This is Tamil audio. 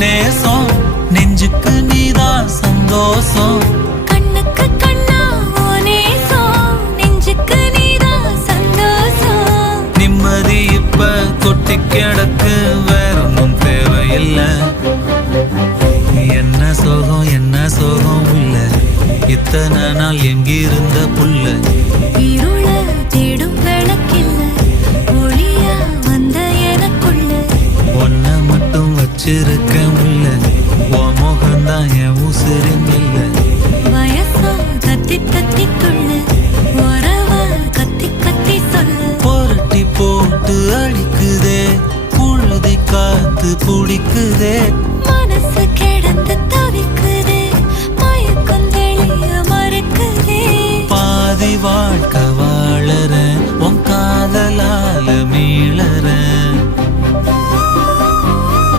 நேசம் நெஞ்சுக்கு நீதான் சந்தோஷம் கண்ணுக்கு கண்ணா ஓ நேசம் நெஞ்சுக்கு நீதான் சந்தோஷம் நிம்மதி இப்ப கொட்டி கிடக்கு வேற ஒன்றும் தேவையில்லை என்ன சோகம் உள்ள இத்தனை நாள் எங்கிருந்த புள்ள இருள தேடும் விளக்கில்ல ஒளியா வந்த எனக்குள்ள ஒன்ன மட்டும் வச்சிருக்க உள்ள உன் முகம்தான் என் உசிரின் இல்ல வயசோ தத்தி தத்தி துள்ள உறவ கத்தி கத்தி சொல்ல புரட்டி போட்டு அடிக்குதே புழுதி காத்து பிடிக்குதே மனசு கிடந்து தவிக்குதே மயக்கம் தெளிய மறுக்குதே பாதி வாழ்க்கை வாழறேன் உன் காதலால மீளறேன்